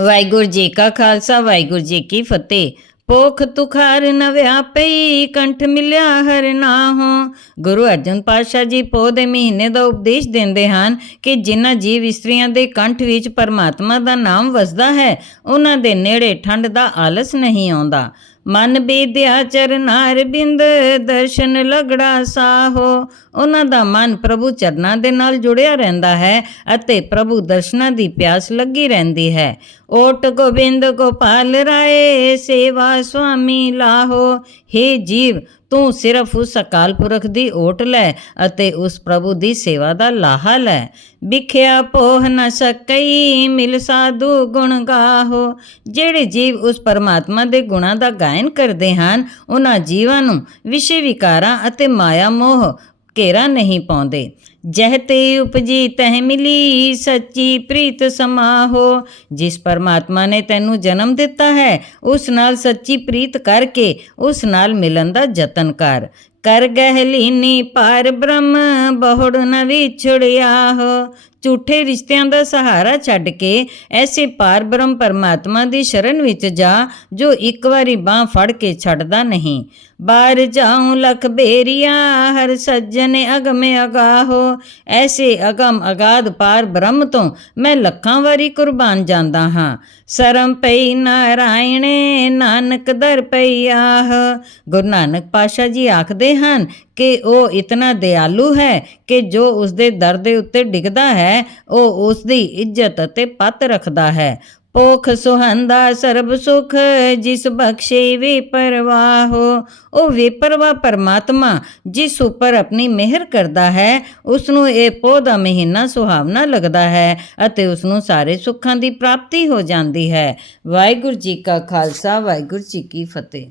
ਵਾਹਿਗੁਰੂ ਜੀ ਕਾ ਖਾਲਸਾ, ਵਾਹਿਗੁਰੂ ਜੀ ਕੀ ਫਤਿਹ। ਪੋਖ ਤੁਖਾਰ ਨ ਵਿਆਪਈ, ਕੰਠ ਮਿਲਿਆ ਹਰ ਨਾਹੋ। ਗੁਰੂ ਅਰਜਨ ਪਾਤਸ਼ਾਹ ਜੀ ਪੋਹ ਦੇ ਮਹੀਨੇ ਦਾ ਉਪਦੇਸ਼ ਦਿੰਦੇ ਹਨ ਕਿ ਜਿਨ੍ਹਾਂ ਜੀਵ ਇਸਤਰੀਆਂ ਦੇ ਕੰਠ ਵਿੱਚ ਪਰਮਾਤਮਾ ਦਾ ਨਾਮ ਵਸਦਾ ਹੈ, ਉਹਨਾਂ ਦੇ ਨੇੜੇ ਠੰਡ ਦਾ ਆਲਸ ਨਹੀਂ ਆਉਂਦਾ। ਮਨ ਬੀਦਿਆ ਚਰਨਾਰ ਬਿੰਦ, ਦਰਸ਼ਨ ਲਗੜਾ ਸਾਹੋ। ਉਹਨਾਂ ਦਾ ਮਨ ਪ੍ਰਭੂ ਚਰਨਾਂ ਦੇ ਨਾਲ ਜੁੜਿਆ ਰਹਿੰਦਾ ਹੈ ਅਤੇ ਪ੍ਰਭੂ ਦਰਸ਼ਨਾਂ ਦੀ ਪਿਆਸ ਲੱਗੀ ਰਹਿੰਦੀ ਹੈ। ਓਟ ਗੋਬਿੰਦ ਗੋਪਾਲ ਰਾਏ, ਸੇਵਾ ਸੁਆਮੀ ਲਾਹੋ। हे ਜੀਵ ਤੂੰ ਸਿਰਫ ਉਸ ਅਕਾਲ ਪੁਰਖ ਦੀ ਓਟ ਲੈ ਅਤੇ ਉਸ ਪ੍ਰਭੂ ਦੀ ਸੇਵਾ ਦਾ ਲਾਹਾ ਲੈ। ਵਿਖਿਆ ਪੋਹ ਨ ਸਕਈ, ਮਿਲ ਸਾਧੂ ਗੁਣ ਗਾਹੋ। ਜਿਹੜੇ ਜੀਵ ਉਸ ਪਰਮਾਤਮਾ ਦੇ ਗੁਣਾਂ ਦਾ ਗਾਇਨ ਕਰਦੇ ਹਨ, ਉਹਨਾਂ ਜੀਵਾਂ ਨੂੰ ਵਿਸ਼ੇ ਵਿਕਾਰਾਂ ਅਤੇ ਮਾਇਆ ਮੋਹ ਘੇਰਾ ਨਹੀਂ ਪਾਉਂਦੇ। ਜਹ ਤੇ ਉਪਜੀ ਤਹ ਮਿਲੀ ਸੱਚੀ ਪ੍ਰੀਤ ਸਮਾਹੋ ਜਿਸ ਪਰਮਾਤਮਾ ਨੇ ਤੈਨੂੰ ਜਨਮ ਦਿੱਤਾ ਹੈ, ਉਸ ਨਾਲ ਸੱਚੀ ਪ੍ਰੀਤ ਕਰਕੇ ਉਸ ਨਾਲ ਮਿਲਣ ਦਾ ਯਤਨ ਕਰ। ਕਰ ਗਹਿਲੀਨੀ ਪਾਰ ਬ੍ਰਹਮ, ਬਹੁੜ ਨ ਵਿਛੜਿਆ ਹੋ। ਝੂਠੇ ਰਿਸ਼ਤਿਆਂ ਦਾ ਸਹਾਰਾ ਛੱਡ ਕੇ ਐਸੇ ਪਾਰ ਬ੍ਰਹਮ ਪਰਮਾਤਮਾ ਦੀ ਸ਼ਰਨ ਵਿੱਚ ਜਾ, ਜੋ ਇੱਕ ਵਾਰੀ ਬਾਹ ਫੜ ਕੇ ਛੱਡਦਾ ਨਹੀਂ। ਬਾਹਰ ਜਾਉ ਲਖ ਬੇਰੀਆ, ਹਰ ਸੱਜਣ ਅਗਮੇ ਅਗਾਹੋ ਐਸੇ ਅਗਮ ਅਗਾਧ ਪਾਰ ਬ੍ਰਹਮ ਤੋਂ ਮੈਂ ਲੱਖਾਂ ਵਾਰੀ ਕੁਰਬਾਨ ਜਾਂਦਾ ਹਾਂ। ਸਰਮ ਪਈ ਨਾਰਾਇਣੇ, ਨਾਨਕ ਦਰ ਪਈ ਆਹ। ਗੁਰੂ ਨਾਨਕ ਪਾਸ਼ਾ ਜੀ ਆਖਦੇ ਹਨ ਕਿ ਉਹ ਇਤਨਾ ਦਿਆਲੂ ਹੈ ਕਿ ਜੋ ਉਸ ਦੇ ਦਰ ਦੇ ਉੱਤੇ ਡਿੱਗਦਾ ਹੈ, ਉਹ ਉਸ ਦੀ ਇੱਜ਼ਤ ਅਤੇ ਪੱਤ ਰੱਖਦਾ ਹੈ। ਪੋਖ ਸੁਹੰਦਾ ਸਰਬ ਸੁਖ, ਜਿਸ ਬਖਸ਼ੇ ਵਿਪਰਵਾਹੋ ਉਹ ਵਿਪਰਵਾ ਪਰਮਾਤਮਾ, ਜਿਸ ਉੱਪਰ ਆਪਣੀ ਮਿਹਰ ਕਰਦਾ ਹੈ ਉਸ ਨੂੰ ਇਹ ਪੋਹ ਦਾ ਮਹੀਨਾ ਸੁਹਾਵਣਾ ਲੱਗਦਾ ਹੈ ਅਤੇ ਉਸ ਨੂੰ ਸਾਰੇ ਸੁੱਖਾਂ ਦੀ ਪ੍ਰਾਪਤੀ ਹੋ ਜਾਂਦੀ ਹੈ। ਵਾਹਿਗੁਰੂ ਜੀ ਕਾ ਖਾਲਸਾ, ਵਾਹਿਗੁਰੂ ਜੀ ਕੀ ਫਤਿਹ।